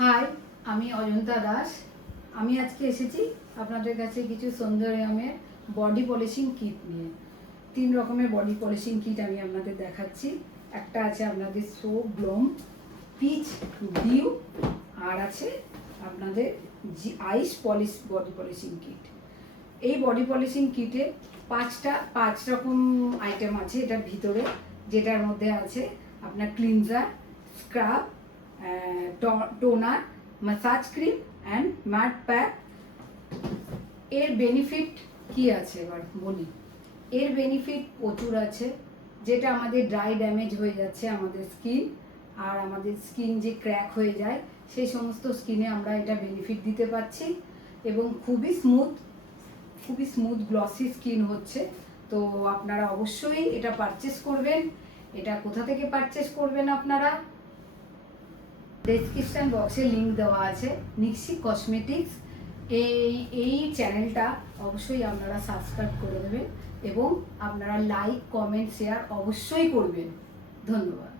High, আমি অজন্তা দাস। আমি আজকে এসেছি আপনাদের কাছে কিছু সৌন্দর্যমের বডি পলিশিং কিট নিয়ে। 3 রকমের বডি পলিশিং কিট আমি আপনাদের দেখাচ্ছি। একটা আছে আপনাদের সো গ্লোম পিচ ডিউ, আর আছে আপনাদের আইস পলিশ বডি পলিশিং কিট। এই বডি পলিশিং কিটে 5 রকম আইটেম আছে এটার ভিতরে, যেটার মধ্যে আছে আপনার cleanser, scrub, toner, massage cream and matte pack. এর বেনিফিট কি আছে এবার বলি। এর বেনিফিট প্রচুর আছে, যেটা আমাদের ড্রাই ড্যামেজ হয়ে যাচ্ছে আমাদের স্কিন, আর আমাদের স্কিন যে ক্র্যাক হয়ে যায় সেই সমস্ত স্কিনে আমরা এটা বেনিফিট দিতে পারছি, এবং খুবই স্মুথ গ্লসি স্কিন হচ্ছে। তো আপনারা অবশ্যই এটা পারচেস করবেন। এটা কোথা থেকে পারচেস করবেন আপনারা, ডেসক্রিপশন বক্সে লিঙ্ক দেওয়া আছে। নিক্সি কসমেটিক্স এই চ্যানেলটা অবশ্যই আপনারা সাবস্ক্রাইব করে দেবেন, এবং আপনারা লাইক, কমেন্ট, শেয়ার অবশ্যই করবেন। ধন্যবাদ।